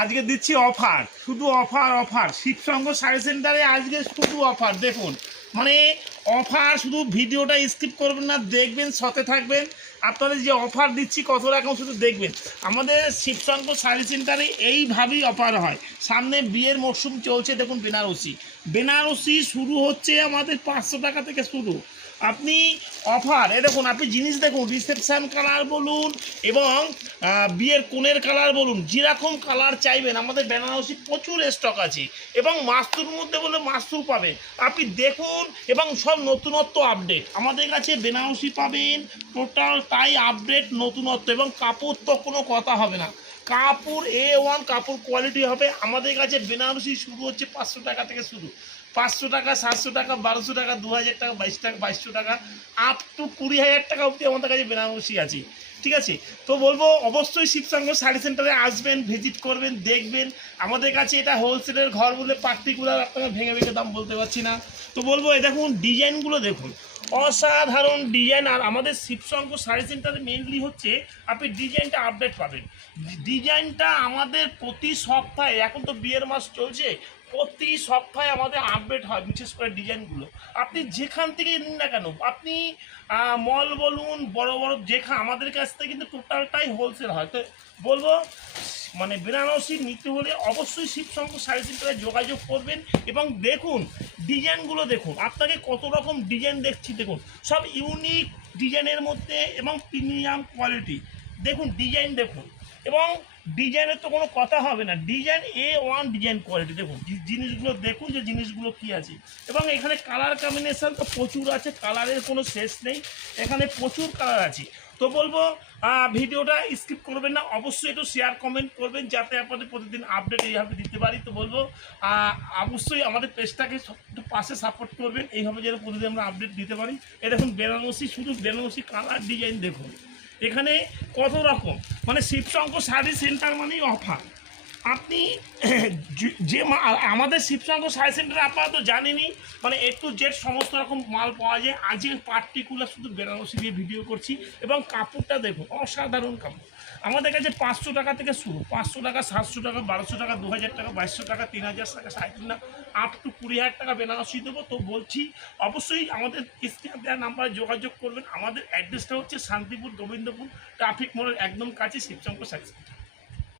আজকে দিচ্ছি অফার, শুধু অফার অফার। শিবসঙ্গ শাড়ি সেন্টারে আজকে শুধু অফার। দেখুন মানে অফার, শুধু ভিডিওটা স্কিপ করবেন না, দেখবেন, সাথে থাকবেন। আপনাদের যে অফার দিচ্ছি কত রকম শুধু দেখবেন। আমাদের শিবসঙ্গ শাড়ি সেন্টারে এইভাবেই অফার হয়। সামনে বিয়ের মরশুম চলছে, দেখুন বেনারসি বেনারসি শুরু হচ্ছে আমাদের 500 টাকা থেকে শুরু। আপনি অফার এ দেখুন, আপনি জিনিস দেখুন, রিসেপশান কালার বলুন এবং বিয়ের কোণের কালার বলুন, যেরকম কালার চাইবেন আমাদের বেনারসি প্রচুর স্টক আছে। এবং মাস্তুর মধ্যে বলে মাস্তুর পাবেন, আপনি দেখুন। এবং সব নতুনত্ব আপডেট আমাদের কাছে বেনারসি পাবেন, টোটাল তাই আপডেট নতুনত্ব। এবং কাপড় তো কোনো কথা হবে না, কাপড় A1 কাপড় কোয়ালিটি হবে। আমাদের কাছে বেনারসি শুরু হচ্ছে 500 টাকা থেকে শুরু। 500 টাকা, 700 টাকা, 1200 টাকা, 2000 টাকা, 2200 টাকা, আপ টু 20,000 টাকা অবধি আমাদের কাছে বেনারসি আছে। ঠিক আছে, তো বলবো অবশ্যই শিবসঙ্গ শাড়ি সেন্টারে আসবেন, ভিজিট করবেন, দেখবেন। আমাদের কাছে এটা হোলসেলের ঘর বলে পার্টিকুলার আপনাকে ভেঙে ভেঙে দাম বলতে পারছি না। তো বলবো এই দেখুন ডিজাইনগুলো দেখুন, অসাধারণ ডিজাইন। আর আমাদের শিবসঙ্গ শাড়ি সেন্টারে মেনলি হচ্ছে আপনি ডিজাইনটা আপডেট পাবেন। ডিজাইনটা আমাদের প্রতি সপ্তাহে, এখন তো বিয়ের মাস চলছে, প্রতি সপ্তাহে আমাদের আপডেট হয় বিশেষ করে ডিজাইনগুলো। আপনি যেখান থেকে নিন না কেন, আপনি মল বলুন, বড় বড় যেখানে, আমাদের কাছ থেকে কিন্তু টোটালটাই হোলসেল হয়। তো বলবো মানে বেনারসি নিতে হলে অবশ্যই শিবসঙ্গ শাড়ি সেন্টারে যোগাযোগ করবেন। এবং দেখুন ডিজাইনগুলো দেখুন, আপনাকে কত রকম ডিজাইন দেখছি, দেখুন সব ইউনিক ডিজাইনের মধ্যে এবং প্রিমিয়াম কোয়ালিটি। দেখুন ডিজাইন দেখুন, এবং ডিজাইনের তো কোনো কথা হবে না, ডিজাইন A1 ডিজাইন কোয়ালিটি। দেখুন জিনিসগুলো দেখুন, যে জিনিসগুলো কী আছে। এবং এখানে কালার কম্বিনেশান তো প্রচুর আছে, কালারের কোনো শেষ নেই, এখানে প্রচুর কালার আছে। তো বলবো ভিডিওটা স্কিপ করবেন না, অবশ্যই একটু শেয়ার কমেন্ট করবেন, যাতে আপনাদের প্রতিদিন আপডেট এইভাবে দিতে পারি। তো বলবো অবশ্যই আমাদের পেজটাকে একটু পাশে সাপোর্ট করবেন, এইভাবে যেন প্রতিদিন আমরা আপডেট দিতে পারি। এ দেখুন বেনারসি, শুধু বেনারসি কালার ডিজাইন দেখুন, এখানে কত রকম। মানে শিবসঙ্গ শাড়ি সেন্টার মানেই অফার। আপনি যে আমাদের শিবসঙ্গ শাড়ি সেন্টারে আপনারা তো জানেনই, মানে A to Z সমস্ত রকম মাল পাওয়া যায়। আজকে পার্টিকুলার শুধু বেনারসি দিয়ে ভিডিও করছি। এবং কাপড়টা দেখুন, অসাধারণ কাপড়। আমাদের কাছে 500 টাকা থেকে শুরু, 500 টাকা, 700 টাকা, 1200 টাকা, 2000 টাকা, 2200 টাকা, 3000 টাকা, 3,500 আপ টু 20,000 টাকা বেনারসি দেবো। তো বলছি অবশ্যই আমাদের স্ক্রিনে দেওয়া নাম্বারে যোগাযোগ করবেন। আমাদের অ্যাড্রেসটা হচ্ছে শান্তিপুর গোবিন্দপুর ট্রাফিক মোড়ের একদম কাছে শিবসঙ্গ শাড়ি সেন্টার।